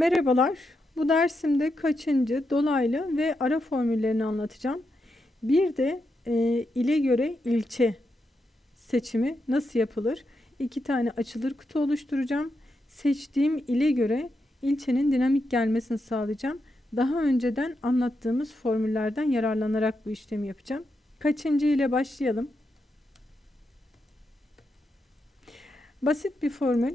Merhabalar. Bu dersimde kaçıncı, dolaylı ve ara formüllerini anlatacağım. Bir de e, ile göre ilçe seçimi nasıl yapılır? İki tane açılır kutu oluşturacağım. Seçtiğim ile göre ilçenin dinamik gelmesini sağlayacağım. Daha önceden anlattığımız formüllerden yararlanarak bu işlemi yapacağım. Kaçıncı ile başlayalım. Basit bir formül.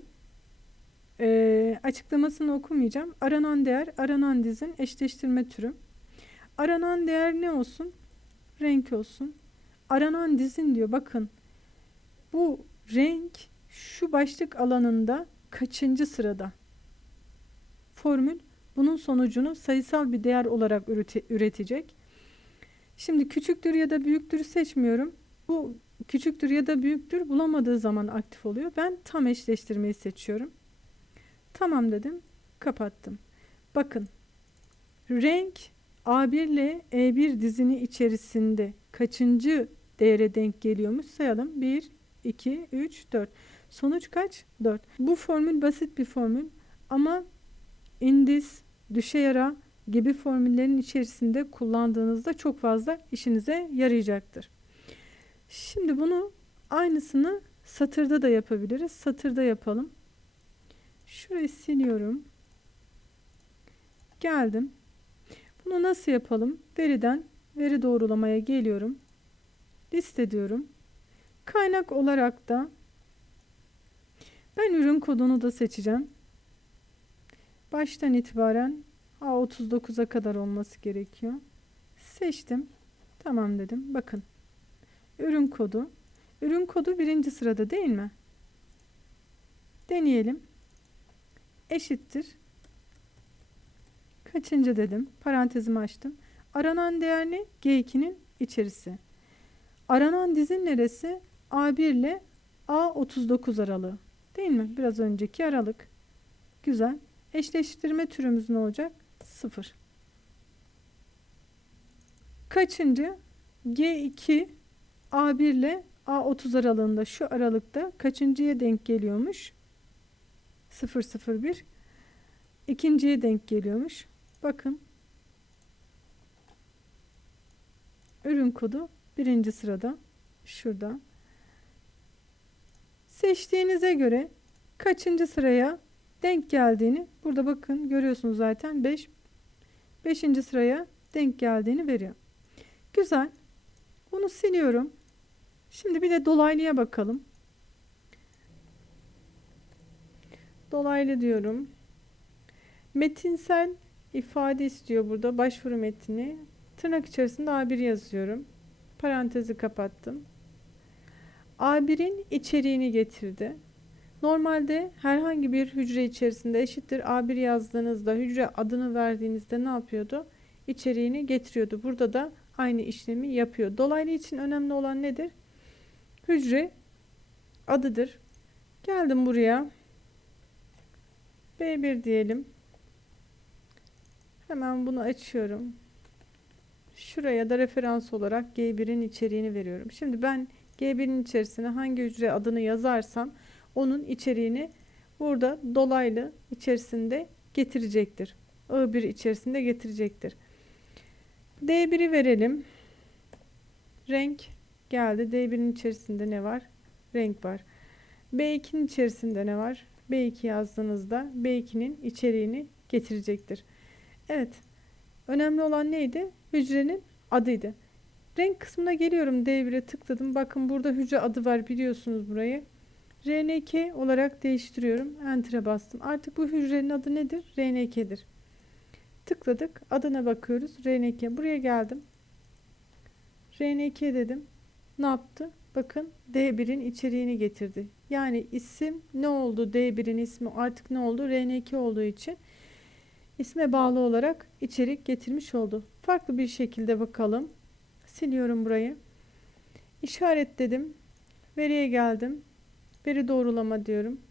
Ee, açıklamasını okumayacağım. Aranan değer, aranan dizin eşleştirme türü. Aranan değer ne olsun? Renk olsun. Aranan dizin diyor. Bakın bu renk şu başlık alanında kaçıncı sırada? Formül bunun sonucunu sayısal bir değer olarak üretecek. Şimdi küçüktür ya da büyüktür seçmiyorum. Bu küçüktür ya da büyüktür bulamadığı zaman aktif oluyor. Ben tam eşleştirmeyi seçiyorum. Tamam dedim. Kapattım. Bakın. Renk A1 ile E1 dizini içerisinde kaçıncı değere denk geliyormuş sayalım. 1, 2, 3, 4. Sonuç kaç? 4. Bu formül basit bir formül ama indis, düşe yara gibi formüllerin içerisinde kullandığınızda çok fazla işinize yarayacaktır. Şimdi bunu aynısını satırda da yapabiliriz. Satırda yapalım. Şurayı siliyorum. Geldim. Bunu nasıl yapalım? Veriden veri doğrulamaya geliyorum. Liste diyorum. Kaynak olarak da ben ürün kodunu da seçeceğim. Baştan itibaren A39'a kadar olması gerekiyor. Seçtim. Tamam dedim. Bakın. Ürün kodu. Ürün kodu birinci sırada değil mi? Deneyelim eşittir. Kaçıncı dedim. Parantezimi açtım. Aranan değer ne? G2'nin içerisi. Aranan dizin neresi? A1 ile A39 aralığı. Değil mi? Biraz önceki aralık. Güzel. Eşleştirme türümüz ne olacak? 0. Kaçıncı? G2 A1 ile A30 aralığında şu aralıkta kaçıncıya denk geliyormuş? 001 ikinciye denk geliyormuş. Bakın. Ürün kodu birinci sırada. Şurada. Seçtiğinize göre kaçıncı sıraya denk geldiğini burada bakın görüyorsunuz zaten 5 5. sıraya denk geldiğini veriyor. Güzel. Bunu siliyorum. Şimdi bir de dolaylıya bakalım. Dolaylı diyorum. Metinsel ifade istiyor burada. Başvuru metni. Tırnak içerisinde A1 yazıyorum. Parantezi kapattım. A1'in içeriğini getirdi. Normalde herhangi bir hücre içerisinde eşittir A1 yazdığınızda hücre adını verdiğinizde ne yapıyordu? İçeriğini getiriyordu. Burada da aynı işlemi yapıyor. Dolaylı için önemli olan nedir? Hücre adıdır. Geldim buraya. B1 diyelim. Hemen bunu açıyorum. Şuraya da referans olarak G1'in içeriğini veriyorum. Şimdi ben G1'in içerisine hangi hücre adını yazarsam onun içeriğini burada dolaylı içerisinde getirecektir. I1 içerisinde getirecektir. D1'i verelim. Renk geldi. D1'in içerisinde ne var? Renk var. B2'nin içerisinde ne var? B2 yazdığınızda B2'nin içeriğini getirecektir. Evet. Önemli olan neydi? Hücrenin adıydı. Renk kısmına geliyorum. D1'e tıkladım. Bakın burada hücre adı var. Biliyorsunuz burayı. RNK olarak değiştiriyorum. Enter'e bastım. Artık bu hücrenin adı nedir? RNK'dir. Tıkladık. Adına bakıyoruz. RNK. Buraya geldim. RNK dedim. Ne yaptı? Bakın D1'in içeriğini getirdi. Yani isim ne oldu? D1'in ismi artık ne oldu? RN2 olduğu için isme bağlı olarak içerik getirmiş oldu. Farklı bir şekilde bakalım. Siliyorum burayı. İşaretledim. Veriye geldim. Veri doğrulama diyorum.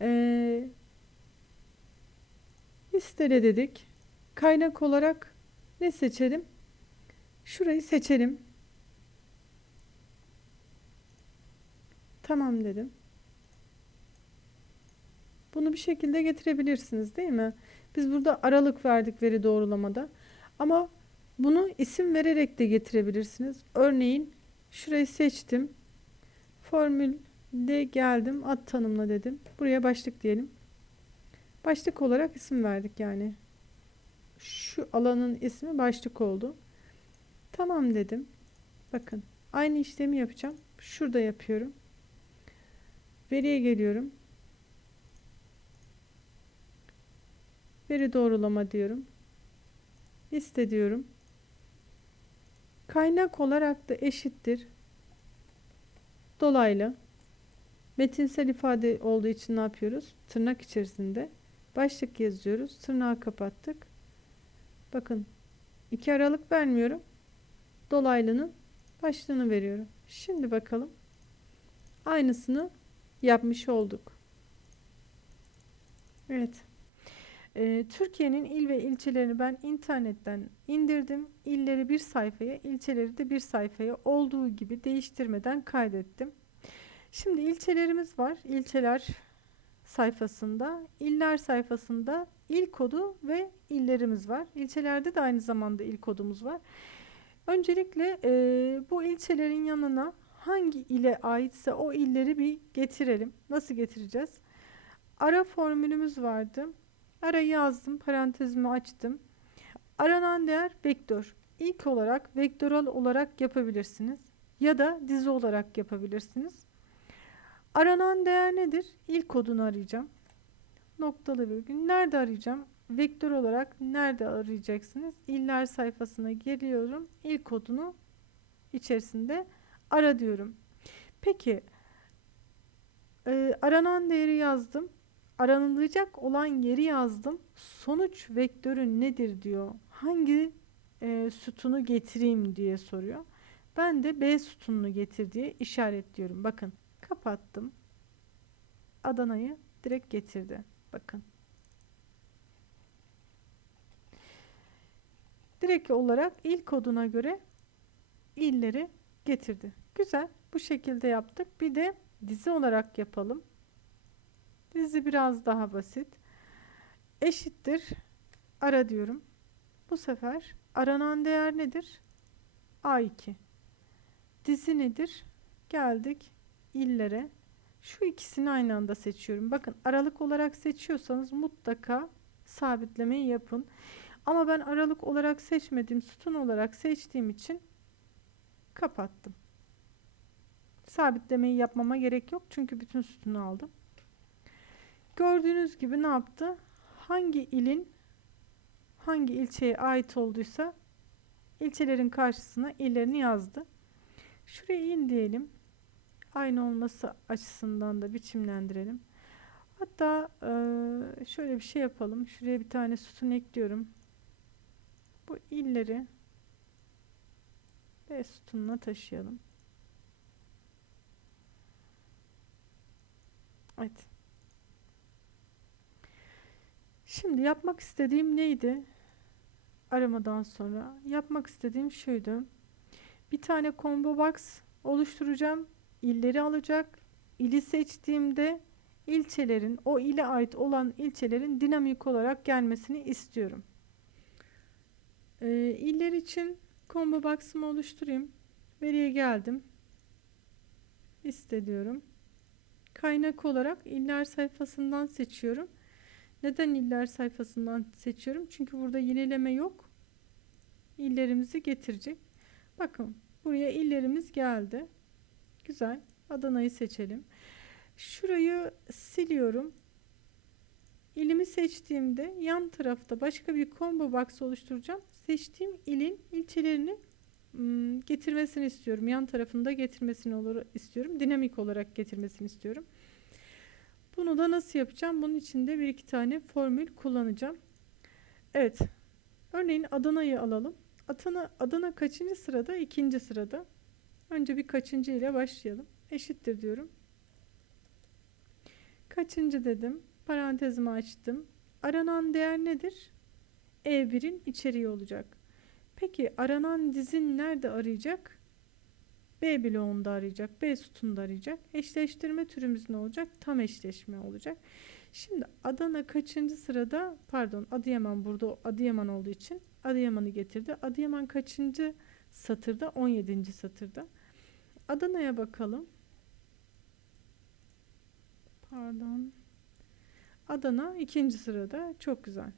Ee, listele dedik. Kaynak olarak ne seçelim? Şurayı seçelim. Tamam dedim. Bunu bir şekilde getirebilirsiniz değil mi? Biz burada aralık verdik veri doğrulamada. Ama bunu isim vererek de getirebilirsiniz. Örneğin şurayı seçtim. Formülde geldim. Ad tanımla dedim. Buraya başlık diyelim. Başlık olarak isim verdik yani. Şu alanın ismi başlık oldu. Tamam dedim. Bakın aynı işlemi yapacağım. Şurada yapıyorum. Veriye geliyorum. Veri doğrulama diyorum. Liste diyorum. Kaynak olarak da eşittir. Dolaylı. Metinsel ifade olduğu için ne yapıyoruz? Tırnak içerisinde başlık yazıyoruz. Tırnağı kapattık. Bakın iki aralık vermiyorum. Dolaylının başlığını veriyorum. Şimdi bakalım. Aynısını yapmış olduk. Evet. Ee, Türkiye'nin il ve ilçelerini ben internetten indirdim. İlleri bir sayfaya, ilçeleri de bir sayfaya olduğu gibi değiştirmeden kaydettim. Şimdi ilçelerimiz var. İlçeler sayfasında, iller sayfasında il kodu ve illerimiz var. İlçelerde de aynı zamanda il kodumuz var. Öncelikle e, bu ilçelerin yanına hangi ile aitse o illeri bir getirelim. Nasıl getireceğiz? Ara formülümüz vardı. Ara yazdım, parantezimi açtım. Aranan değer vektör. İlk olarak vektörel olarak yapabilirsiniz ya da dizi olarak yapabilirsiniz. Aranan değer nedir? İlk kodunu arayacağım. Noktalı virgül. Nerede arayacağım? Vektör olarak nerede arayacaksınız? İller sayfasına geliyorum. İlk kodunu içerisinde ara diyorum. Peki e, aranan değeri yazdım. Aranılacak olan yeri yazdım. Sonuç vektörü nedir diyor. Hangi e, sütunu getireyim diye soruyor. Ben de B sütununu getir diye işaretliyorum. Bakın kapattım. Adana'yı direkt getirdi. Bakın. Direkt olarak il koduna göre illeri getirdi. Güzel. Bu şekilde yaptık. Bir de dizi olarak yapalım. Dizi biraz daha basit. Eşittir. Ara diyorum. Bu sefer aranan değer nedir? A2. Dizi nedir? Geldik illere. Şu ikisini aynı anda seçiyorum. Bakın aralık olarak seçiyorsanız mutlaka sabitlemeyi yapın. Ama ben aralık olarak seçmedim, sütun olarak seçtiğim için kapattım. Sabitlemeyi yapmama gerek yok çünkü bütün sütunu aldım. Gördüğünüz gibi ne yaptı? Hangi ilin hangi ilçeye ait olduysa ilçelerin karşısına illerini yazdı. Şuraya in diyelim. Aynı olması açısından da biçimlendirelim. Hatta şöyle bir şey yapalım. Şuraya bir tane sütun ekliyorum. Bu illeri B sütununa taşıyalım. Evet. Şimdi yapmak istediğim neydi? Aramadan sonra yapmak istediğim şuydu. Bir tane combo box oluşturacağım. İlleri alacak. İli seçtiğimde ilçelerin o ile ait olan ilçelerin dinamik olarak gelmesini istiyorum. Ee, iller için combo box'ımı oluşturayım. Veriye geldim. Liste diyorum. Kaynak olarak iller sayfasından seçiyorum. Neden iller sayfasından seçiyorum? Çünkü burada yineleme yok. İllerimizi getirecek. Bakın buraya illerimiz geldi. Güzel. Adana'yı seçelim. Şurayı siliyorum. İlimi seçtiğimde yan tarafta başka bir combo box oluşturacağım. Seçtiğim ilin ilçelerini getirmesini istiyorum. Yan tarafında getirmesini olur istiyorum. Dinamik olarak getirmesini istiyorum. Bunu da nasıl yapacağım? Bunun için de bir iki tane formül kullanacağım. Evet. Örneğin Adana'yı alalım. Adana, Adana kaçıncı sırada? İkinci sırada. Önce bir kaçıncı ile başlayalım. Eşittir diyorum. Kaçıncı dedim. Parantezimi açtım. Aranan değer nedir? E1'in içeriği olacak. Peki aranan dizin nerede arayacak? B bloğunda arayacak. B sütununda arayacak. Eşleştirme türümüz ne olacak? Tam eşleşme olacak. Şimdi Adana kaçıncı sırada? Pardon Adıyaman burada Adıyaman olduğu için Adıyaman'ı getirdi. Adıyaman kaçıncı satırda? 17. satırda. Adana'ya bakalım. Pardon. Adana ikinci sırada. Çok güzel.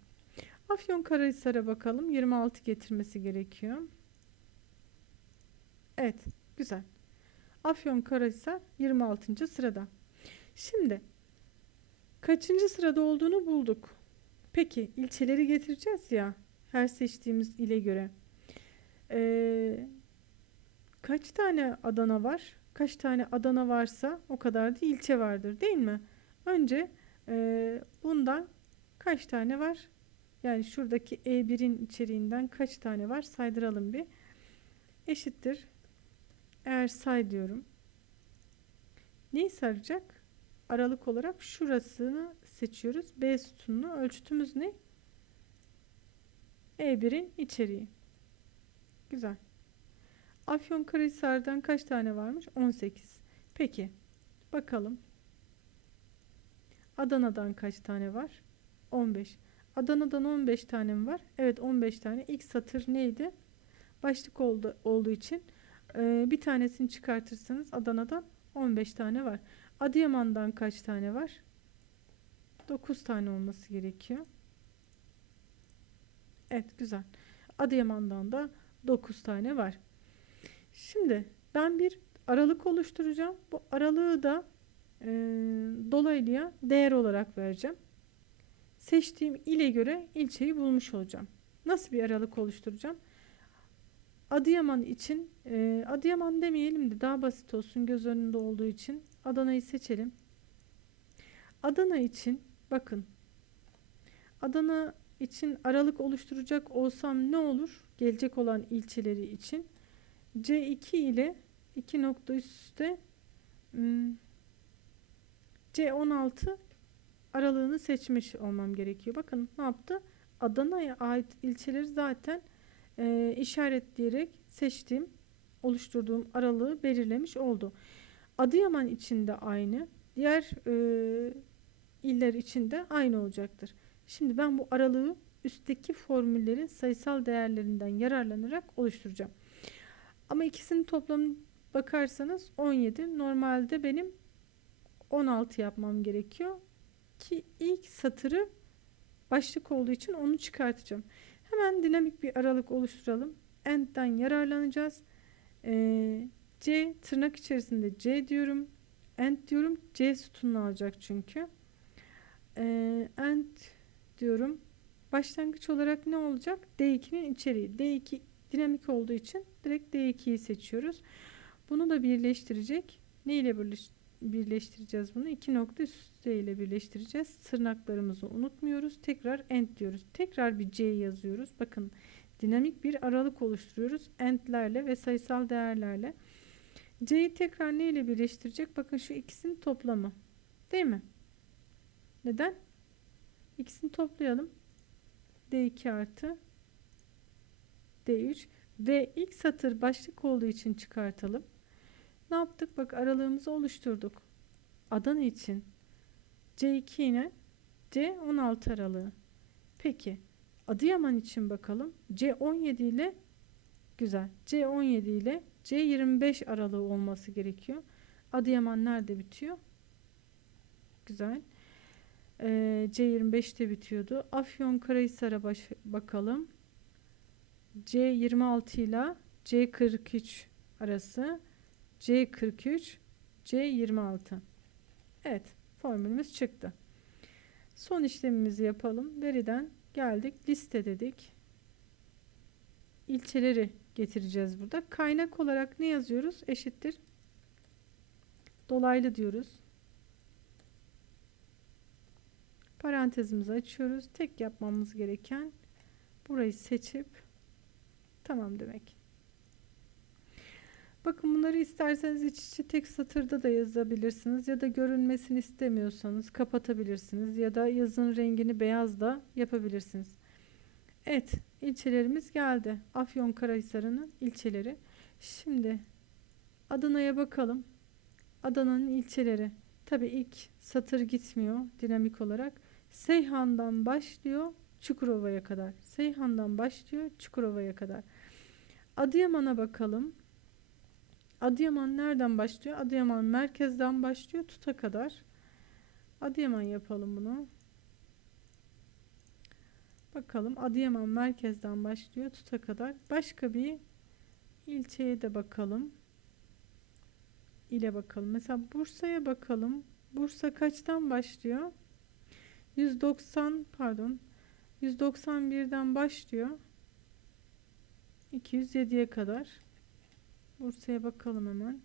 Afyonkarahisar'a bakalım. 26 getirmesi gerekiyor. Evet. Güzel. Afyonkarahisar 26. sırada. Şimdi kaçıncı sırada olduğunu bulduk. Peki ilçeleri getireceğiz ya her seçtiğimiz ile göre. Ee, kaç tane Adana var? Kaç tane Adana varsa o kadar da ilçe vardır değil mi? Önce e, bundan kaç tane var? Yani şuradaki E1'in içeriğinden kaç tane var? Saydıralım bir. Eşittir. Eğer say diyorum. Neyi saracak? Aralık olarak şurasını seçiyoruz. B sütununu ölçütümüz ne? E1'in içeriği. Güzel. Afyonkarahisar'dan kaç tane varmış? 18. Peki. Bakalım. Adana'dan kaç tane var? 15. Adana'dan 15 tane mi var? Evet 15 tane. İlk satır neydi? Başlık oldu, olduğu için e, bir tanesini çıkartırsanız Adana'dan 15 tane var. Adıyaman'dan kaç tane var? 9 tane olması gerekiyor. Evet güzel. Adıyaman'dan da 9 tane var. Şimdi ben bir aralık oluşturacağım. Bu aralığı da e, dolaylıya değer olarak vereceğim. Seçtiğim ile göre ilçeyi bulmuş olacağım. Nasıl bir aralık oluşturacağım? Adıyaman için e, Adıyaman demeyelim de daha basit olsun göz önünde olduğu için Adana'yı seçelim. Adana için bakın Adana için aralık oluşturacak olsam ne olur? Gelecek olan ilçeleri için C2 ile 2 nokta üstte hmm, C16 aralığını seçmiş olmam gerekiyor. Bakın ne yaptı? Adana'ya ait ilçeleri zaten e, işaretleyerek seçtiğim, oluşturduğum aralığı belirlemiş oldu. Adıyaman için de aynı. Diğer e, iller için de aynı olacaktır. Şimdi ben bu aralığı üstteki formüllerin sayısal değerlerinden yararlanarak oluşturacağım. Ama ikisinin toplamı bakarsanız 17. Normalde benim 16 yapmam gerekiyor. Ki ilk satırı başlık olduğu için onu çıkartacağım. Hemen dinamik bir aralık oluşturalım. End'den yararlanacağız. Ee, C tırnak içerisinde C diyorum. End diyorum. C sütununu alacak çünkü. Ee, end diyorum. Başlangıç olarak ne olacak? D2'nin içeriği. D2 dinamik olduğu için direkt D2'yi seçiyoruz. Bunu da birleştirecek. Ne ile birleştireceğiz bunu? İki nokta üstte ile birleştireceğiz. Tırnaklarımızı unutmuyoruz. Tekrar end diyoruz. Tekrar bir C yazıyoruz. Bakın dinamik bir aralık oluşturuyoruz. Endlerle ve sayısal değerlerle. C'yi tekrar ne ile birleştirecek? Bakın şu ikisinin toplamı. Değil mi? Neden? İkisini toplayalım. D2 artı D3 ve ilk satır başlık olduğu için çıkartalım. Ne yaptık? Bak aralığımızı oluşturduk. Adana için C2 yine C16 aralığı. Peki Adıyaman için bakalım. C17 ile güzel. C17 ile C25 aralığı olması gerekiyor. Adıyaman nerede bitiyor? Güzel. Ee, C25'te bitiyordu. Afyon Karahisar'a bakalım. C26 ile C43 arası C43 C26 Evet formülümüz çıktı. Son işlemimizi yapalım. Veriden geldik. Liste dedik. İlçeleri getireceğiz burada. Kaynak olarak ne yazıyoruz? Eşittir. Dolaylı diyoruz. Parantezimizi açıyoruz. Tek yapmamız gereken burayı seçip tamam demek. Bakın bunları isterseniz iç içe tek satırda da yazabilirsiniz ya da görünmesini istemiyorsanız kapatabilirsiniz ya da yazın rengini beyaz da yapabilirsiniz. Evet ilçelerimiz geldi. Afyonkarahisar'ın ilçeleri. Şimdi Adana'ya bakalım. Adana'nın ilçeleri. Tabii ilk satır gitmiyor dinamik olarak. Seyhan'dan başlıyor Çukurova'ya kadar. Seyhan'dan başlıyor Çukurova'ya kadar. Adıyaman'a bakalım. Adıyaman nereden başlıyor? Adıyaman merkezden başlıyor Tut'a kadar. Adıyaman yapalım bunu. Bakalım Adıyaman merkezden başlıyor Tut'a kadar. Başka bir ilçeye de bakalım. İle bakalım. Mesela Bursa'ya bakalım. Bursa kaçtan başlıyor? 190 pardon. 191'den başlıyor. 207'ye kadar. Bursa'ya bakalım hemen.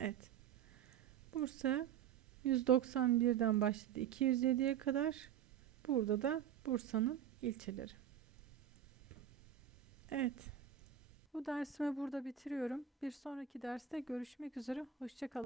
Evet. Bursa 191'den başladı 207'ye kadar. Burada da Bursa'nın ilçeleri. Evet. Bu dersimi burada bitiriyorum. Bir sonraki derste görüşmek üzere. Hoşçakalın.